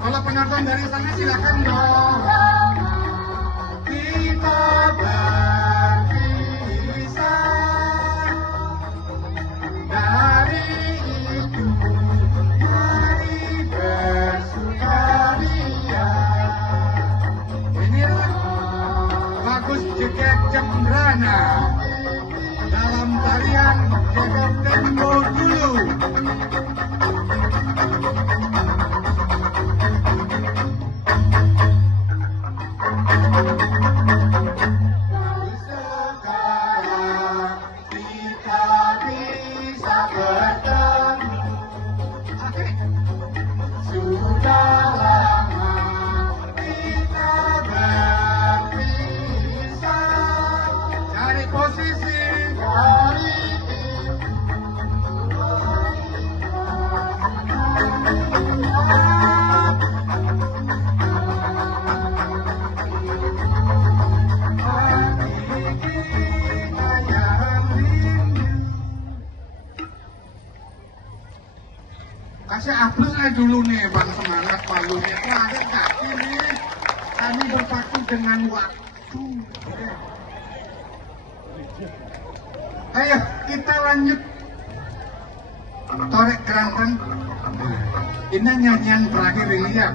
Kalau penonton dari sana silakan dong. Kita berpisah dari itu, mari bersukaria. Inilah Bagus Jaket Cembrana dalam tarian Jaket Tempo dulu. Kasih ablus aja dulu nih Bang, semangat palunya. Wah, ada kaki nih. Kami berpaku dengan waktu. Ayo kita lanjut. Torek kerangkeng. Ini nyanyian terakhir ini ya.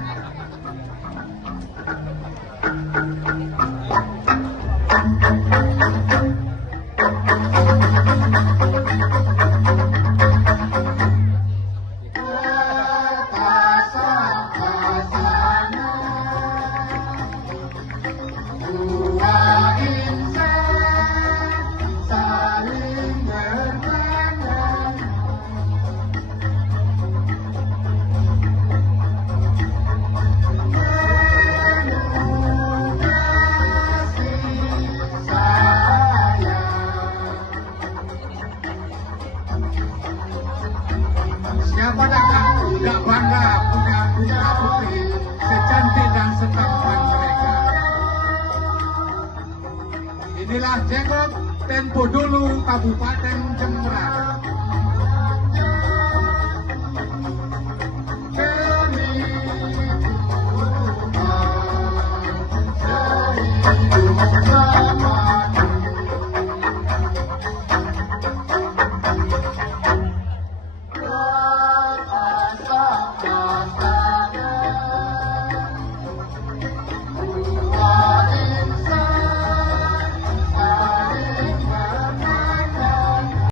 Siapa tak bangga punya putra putri secantik dan setampan mereka. Inilah Jenggot Tempo Dulu Kabupaten Jembrana. Kami